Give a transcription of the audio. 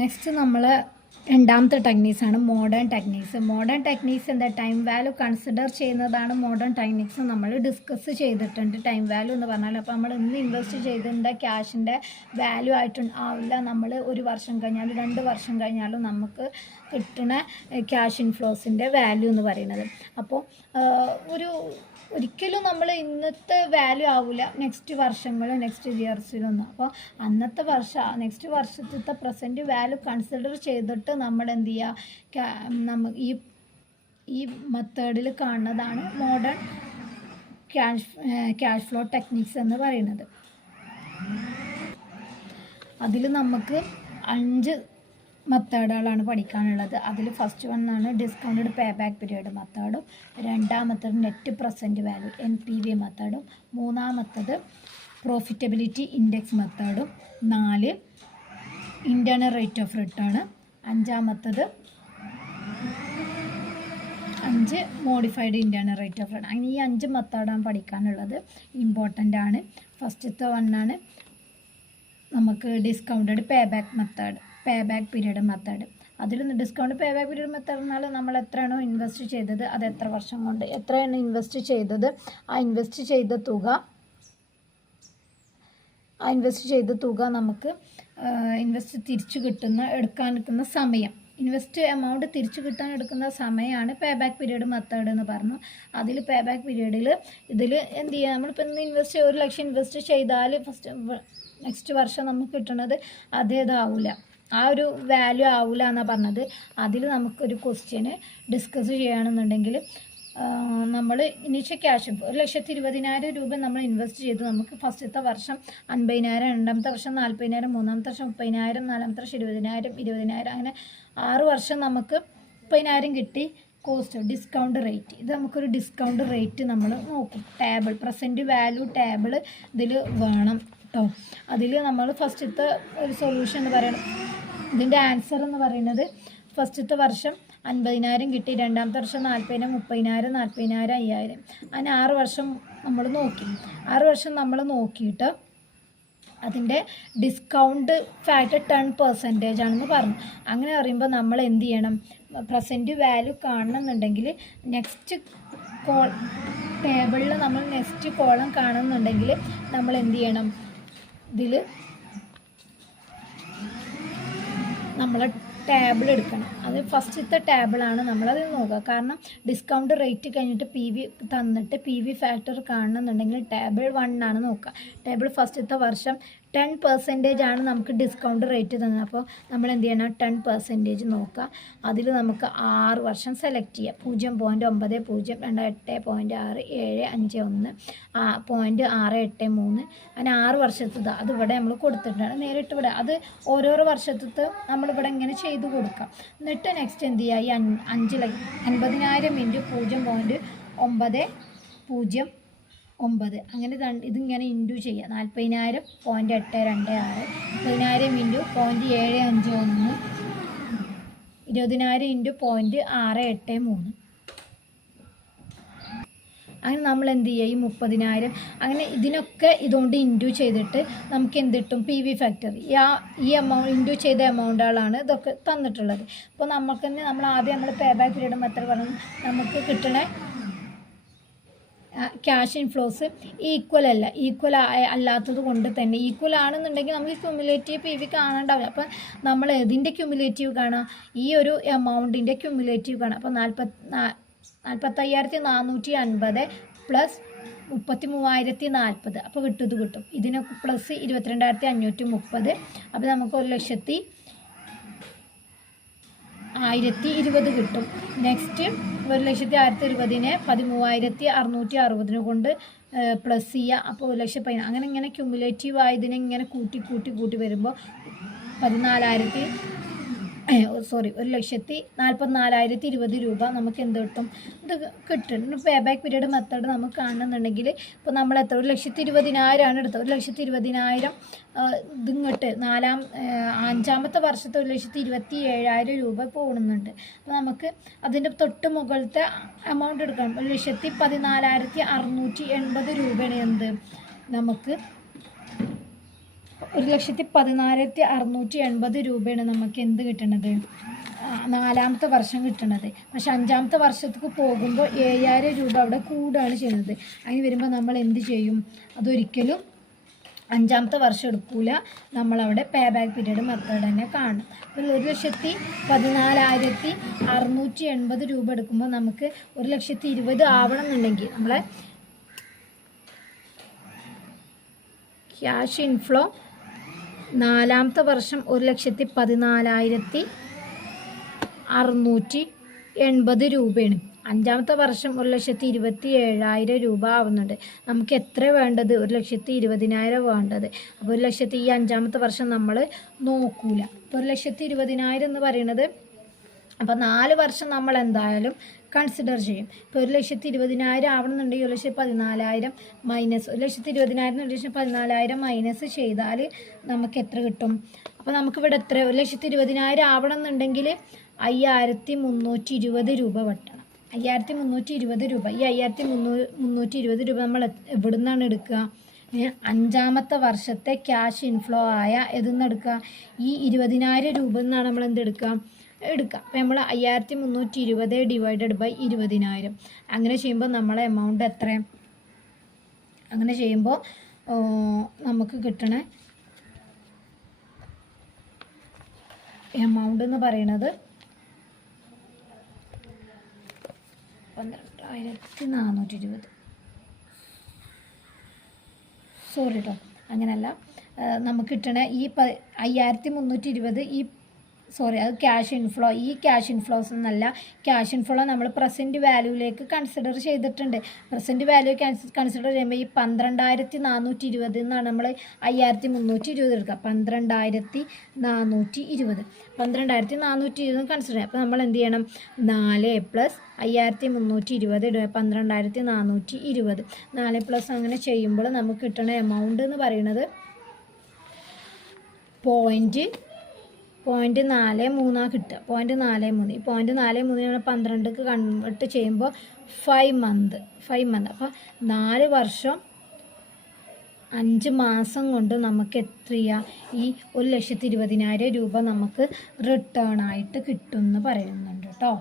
Next നമ്മൾ രണ്ടാമത്തെ ടെക്നീക്സാണ് modern techniques. Modern techniques എന്താ, ടൈം വാല്യൂ കൺസിഡർ ചെയ്യുന്നതാണ് മോഡേൺ ടെക്നീക്സ്. നമ്മൾ ഡിസ്കസ് ചെയ്തിട്ടുണ്ട് ടൈം വാല്യൂ എന്ന് പറഞ്ഞാൽ. അപ്പോൾ നമ്മൾ ഇന്ന് ഇൻവെസ്റ്റ് ചെയ്തിട്ടുണ്ട് ക്യാഷിൻ്റെ വാല്യൂ ആവില്ല. നമ്മൾ ഒരു വർഷം കഴിഞ്ഞാലും 2 വർഷം കഴിഞ്ഞാലും നമുക്ക് കിട്ടുന്ന ക്യാഷ് ഇൻഫ്ലോസിൻ്റെ വാല്യൂ എന്ന് പറയുന്നത്. അപ്പോൾ ഒരിക്കലും നമ്മൾ ഇന്നത്തെ വാല്യൂ ആവില്ല നെക്സ്റ്റ് വർഷങ്ങളും നെക്സ്റ്റ് ഇയേഴ്സിലൊന്നും. അപ്പോൾ അന്നത്തെ നെക്സ്റ്റ് വർഷത്തെ പ്രസൻറ്റ് വാല്യൂ കൺസിഡർ ചെയ്തിട്ട് നമ്മൾ എന്ത് ചെയ്യുക, ഈ മെത്തേഡിൽ കാണുന്നതാണ് മോഡേൺ ക്യാഷ് ഫ്ലോ ടെക്നിക്സ് എന്ന് പറയുന്നത്. അതിൽ നമുക്ക് 5 മെത്തേഡുകളാണ് പഠിക്കാനുള്ളത്. അതിൽ ഫസ്റ്റ് വണ്ണാണ് ഡിസ്കൗണ്ടഡ് പേ ബാക്ക് പീരീഡ് മെത്തേഡും, രണ്ടാമത്തത് നെറ്റ് പ്രസൻറ്റ് വാല്യൂ NPV മെത്തേഡും, മൂന്നാമത്തത് പ്രോഫിറ്റബിലിറ്റി ഇൻഡെക്സ് മെത്തേഡും, 4 ഇൻറ്റേർണൽ റേറ്റ് ഓഫ് റിട്ടേൺ, അഞ്ചാമത്തത് 5 modified internal rate of return. അങ്ങനെ ഈ 5 മെത്തേഡാണ് പഠിക്കാനുള്ളത്. ഇമ്പോർട്ടൻ്റ് ആണ്. ഫസ്റ്റത്തെ വണ്ണാണ് നമുക്ക് discounted pay back period method. അതിൽ discount pay back period method എന്നാൽ നമ്മൾ എത്രയാണോ ഇൻവെസ്റ്റ് ചെയ്തത് അത് എത്ര വർഷം കൊണ്ട് എത്രയാണ് ഇൻവെസ്റ്റ് ചെയ്തത്, ആ ഇൻവെസ്റ്റ് ചെയ്ത തുക നമുക്ക് ഇൻവെസ്റ്റ് തിരിച്ചു എടുക്കാൻ എടുക്കുന്ന സമയം, ഇൻവെസ്റ്റ് എമൗണ്ട് തിരിച്ചു കിട്ടാൻ എടുക്കുന്ന സമയമാണ് പേ ബാക്ക് പീരീഡ് മെത്തേഡ് എന്ന് പറഞ്ഞു. അതിൽ പേ ബാക്ക് പീരീഡിൽ ഇതിൽ എന്ത് ചെയ്യുക, നമ്മളിപ്പോൾ ഇന്ന് 1 ലക്ഷം ഇൻവെസ്റ്റ് ചെയ്താൽ നെക്സ്റ്റ് വർഷം നമുക്ക് കിട്ടുന്നത് അതേതാവില്ല, ആ ഒരു വാല്യൂ ആവില്ല എന്നാണ് പറഞ്ഞത്. അതിൽ നമുക്കൊരു ക്വസ്റ്റ്യന് ഡിസ്കസ് ചെയ്യുകയാണെന്നുണ്ടെങ്കിൽ നമ്മൾ ഇനീഷ്യൽ ക്യാഷ് 1,20,000 രൂപ നമ്മൾ ഇൻവെസ്റ്റ് ചെയ്തു. നമുക്ക് ഫസ്റ്റത്തെ വർഷം 50,000, രണ്ടാമത്തെ വർഷം 40,000, മൂന്നാമത്തെ വർഷം 30,000, നാലാമത്തെ വർഷം 20,000, 20,000, അങ്ങനെ 6 വർഷം നമുക്ക് 30,000 കിട്ടി. കോസ്റ്റ് ഡിസ്കൗണ്ട് റേറ്റ്, ഇത് നമുക്കൊരു ഡിസ്കൗണ്ട് റേറ്റ് നമ്മൾ നോക്കും. ടേബിൾ പ്രസൻറ്റ് വാല്യൂ ടേബിൾ ഇതിൽ വേണം കേട്ടോ. അതിൽ നമ്മൾ ഫസ്റ്റത്തെ ഒരു സൊല്യൂഷൻ എന്ന് പറയുന്നത്, ഇതിൻ്റെ ആൻസർ എന്ന് പറയുന്നത് ഫസ്റ്റത്തെ വർഷം 50,000 കിട്ടി, രണ്ടാമത്തെ വർഷം 40,000, 30,000, 40,000, 5,000, അങ്ങനെ 6 വർഷം നമ്മൾ നോക്കി. 6 വർഷം നമ്മൾ നോക്കിയിട്ട് അതിൻ്റെ ഡിസ്കൗണ്ട് ഫാക്ടർ 10% ആണെന്ന് പറഞ്ഞു. അങ്ങനെ പറയുമ്പോൾ നമ്മൾ എന്ത് ചെയ്യണം, പ്രസൻറ്റ് വാല്യൂ കാണണമെന്നുണ്ടെങ്കിൽ നെക്സ്റ്റ് ടേബിളിൽ നമ്മൾ നെക്സ്റ്റ് കോളം കാണുന്നുണ്ടെങ്കിൽ നമ്മൾ എന്ത് ചെയ്യണം, ഇതിൽ നമ്മൾ ടേബിൾ എടുക്കണം. അത് ഫസ്റ്റത്തെ ടേബിളാണ് നമ്മളത് നോക്കുക. കാരണം ഡിസ്കൗണ്ട് റേറ്റ് കഴിഞ്ഞിട്ട് തന്നിട്ട് PV ഫാക്ടർ കാണണമെന്നുണ്ടെങ്കിൽ ടേബിൾ 1 ആണ് നോക്കുക. ടേബിൾ ഫസ്റ്റത്തെ വർഷം 10% ആണ് നമുക്ക് ഡിസ്കൗണ്ട് റേറ്റ് തന്നത്. അപ്പോൾ നമ്മൾ എന്ത് ചെയ്യണം, 10% നോക്കുക. അതിൽ നമുക്ക് 6 വർഷം സെലക്ട് ചെയ്യാം. 0.90, 28.671, 0.683, അങ്ങനെ 6 വർഷത്തത് അതിവിടെ നമ്മൾ കൊടുത്തിട്ടുണ്ട്. നേരിട്ട് ഇവിടെ അത് ഓരോരോ വർഷത്തെ നമ്മളിവിടെ ഇങ്ങനെ ചെയ്ത് കൊടുക്കാം. എന്നിട്ട് നെക്സ്റ്റ് എന്ത് ചെയ്യുക, ഈ 50,000 × 0.909, അങ്ങനെ ഇതിങ്ങനെ ഇൻറ്റു ചെയ്യുക. 40,000 0.826, 30,000 × 0.751, 20,000 × 0.683. അങ്ങനെ നമ്മൾ എന്ത് ചെയ്യുക, ഈ 30,000 അങ്ങനെ ഇതിനൊക്കെ ഇതുകൊണ്ട് ഇൻറ്റു ചെയ്തിട്ട് നമുക്ക് എന്ത് കിട്ടും, PV ഫാക്ടർ. ഈ എമൗണ്ട് ഇൻറ്റു ചെയ്ത എമൗണ്ടുകളാണ് ഇതൊക്കെ തന്നിട്ടുള്ളത്. അപ്പോൾ നമുക്ക് തന്നെ നമ്മൾ പേ ബാക്ക് പീരീഡ് മെത്തേഡ് പറഞ്ഞു നമുക്ക് കിട്ടണ ക്യാഷ് ഇൻഫ്ലോസ് ഈക്വൽ അല്ലാത്തത് കൊണ്ട് തന്നെ, ഈക്വൽ ആണെന്നുണ്ടെങ്കിൽ നമുക്ക് ക്യുമുലേറ്റീവ് PV കാണാണ്ടാവില്ല. അപ്പം നമ്മൾ ഇതിൻ്റെ ക്യുമുലേറ്റീവ് കാണാം, ഈ ഒരു എമൗണ്ടിൻ്റെ ക്യുമുലേറ്റീവ് കാണാം. അപ്പോൾ 45,450 പ്ലസ് 33,040, അപ്പോൾ ഇത് കിട്ടും. ഇതിനൊക്കെ പ്ലസ് 22,530, അപ്പോൾ നമുക്ക് 1,10,20 കിട്ടും. നെക്സ്റ്റ് 1,10,20നെ 13,660 കൊണ്ട് പ്ലസ് ചെയ്യുക, അപ്പോൾ 1,10,000. അങ്ങനെ ഇങ്ങനെ ക്യുമുലേറ്റീവ് ആയതിനെ ഇങ്ങനെ കൂട്ടി വരുമ്പോൾ 1,44,020 രൂപ നമുക്ക് എന്ത് കിട്ടും, ഇത് കിട്ടും. പേ ബാക്ക് പീരീഡ് മെത്തേഡ് നമുക്ക് കാണുന്നുണ്ടെങ്കിൽ ഇപ്പോൾ നമ്മൾ 1,20,000 ആണ് എടുത്തത്. 1,20,000 ഇതിങ്ങോട്ട് 5-ാമത്തെ വർഷത്തെ 1,27,000 രൂപ പോകുന്നുണ്ട്. അപ്പോൾ നമുക്ക് അതിൻ്റെ തൊട്ട് മുകളിലത്തെ എമൗണ്ട് എടുക്കണം. 1,14,680 രൂപയാണ് എന്ത് നമുക്ക് 1,14,680 രൂപയാണ് നമുക്ക് എന്ത് കിട്ടണത്, 4ാമത്തെ വർഷം കിട്ടണത്. പക്ഷെ 5ാമത്തെ വർഷത്തേക്ക് പോകുമ്പോൾ 7,000 രൂപ അവിടെ കൂടുകയാണ് ചെയ്യുന്നത്. അതിന് വരുമ്പോൾ നമ്മൾ എന്ത് ചെയ്യും, അതൊരിക്കലും 5ാമത്തെ വർഷം എടുക്കൂല, നമ്മളവിടെ പേ ബാക്ക് പീരീഡ് മെത്തേഡ് തന്നെ കാണും. അപ്പോൾ 1,14,680 രൂപ എടുക്കുമ്പോൾ നമുക്ക് 1,20,000 ആവണം എന്നുണ്ടെങ്കിൽ നമ്മളെ ക്യാഷ് ഇൻഫ്ലോ 4ാമത്തെ വർഷം 1,14,680 രൂപയാണ്. 5ാമത്തെ വർഷം 1,27,000 രൂപ ആവുന്നുണ്ട്. നമുക്ക് എത്ര വേണ്ടത്, 1,20,000 വേണ്ടത്. അപ്പോൾ 1,00,000 ഈ 5ാമത്തെ വർഷം നമ്മൾ നോക്കൂല. അപ്പോൾ 1,20,000 എന്ന് പറയുന്നത്, അപ്പോൾ 4 വർഷം നമ്മൾ എന്തായാലും കൺസിഡർ ചെയ്യും. ഇപ്പോൾ 1,20,000 ആവണമെന്നുണ്ടെങ്കിൽ 1,14,000 മൈനസ് 1,20,000 1,14,000 മൈനസ് ചെയ്താൽ നമുക്ക് എത്ര കിട്ടും. അപ്പോൾ നമുക്കിവിടെ എത്ര, 1,20,000 ആവണമെന്നുണ്ടെങ്കിൽ 5,320 രൂപ വെട്ടണം. 5,320 രൂപ. ഈ 5,320 രൂപ നമ്മൾ എവിടെ നിന്നാണ് എടുക്കുക, 5ാമത്തെ വർഷത്തെ ക്യാഷ് ഇൻഫ്ലോ ആയ എതെന്ന് എടുക്കുക, ഈ 20,000 രൂപ നിന്നാണ് നമ്മൾ എന്തെടുക്കുക എടുക്കുക. അപ്പോൾ നമ്മൾ 5,320 ഡിവൈഡഡ് ബൈ 20,000 അങ്ങനെ ചെയ്യുമ്പോൾ നമ്മളെ എമൗണ്ട് എത്ര, അങ്ങനെ ചെയ്യുമ്പോൾ നമുക്ക് കിട്ടണ എമൗണ്ട് എന്ന് പറയുന്നത് 12,420. സോറി കേട്ടോ, അങ്ങനെയല്ല, നമുക്ക് കിട്ടണ ഈ 5,320 ഈ അത് ക്യാഷ് ഇൻഫ്ലോ. ഈ ക്യാഷ് ഇൻഫ്ലോസ് എന്നല്ല, ക്യാഷ് ഇൻഫ്ലോ നമ്മൾ പ്രസൻറ്റ് വാല്യൂയിലേക്ക് കൺസിഡർ ചെയ്തിട്ടുണ്ട്. പ്രസൻറ്റ് വാല്യൂ കൺസിഡർ ചെയ്യുമ്പോൾ ഈ 12,420 എന്നാണ് നമ്മൾ 5,320 എടുക്കുക. 12,420 കൺസിഡർ ചെയ്യുക. അപ്പോൾ നമ്മൾ എന്ത് ചെയ്യണം, 4 പ്ലസ് 5,320 12,420 4 പ്ലസ് അങ്ങനെ ചെയ്യുമ്പോൾ നമുക്ക് കിട്ടുന്ന എമൗണ്ട് എന്ന് പറയുന്നത് 0.43 കിട്ടുക. 0.43. ഈ 0.43 12ക്ക് കൺവേർട്ട് ചെയ്യുമ്പോൾ 5 മന്ത്. അപ്പോൾ 4 വർഷം 5 മാസം കൊണ്ട് നമുക്ക് എത്ര ചെയ്യുക, ഈ 1,20,000 രൂപ നമുക്ക് റിട്ടേൺ ആയിട്ട് കിട്ടുമെന്ന് പറയുന്നുണ്ട് കേട്ടോ.